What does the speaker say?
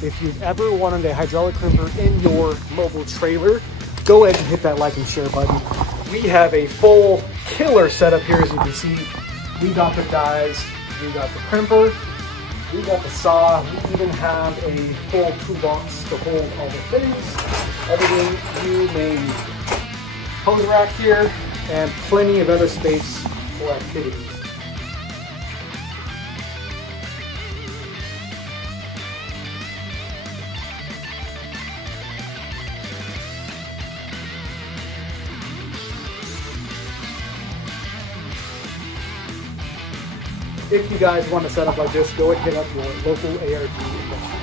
If you've ever wanted a hydraulic crimper in your mobile trailer, go ahead and hit that like and share button. We have a full killer setup here, as you can see. We got the dies, we got the crimper, we got the saw, we even have a full toolbox to hold all the things, everything you may need. Hose rack here, and plenty of other space for activities. If you guys want to set up like this, go and hit up your local ARG.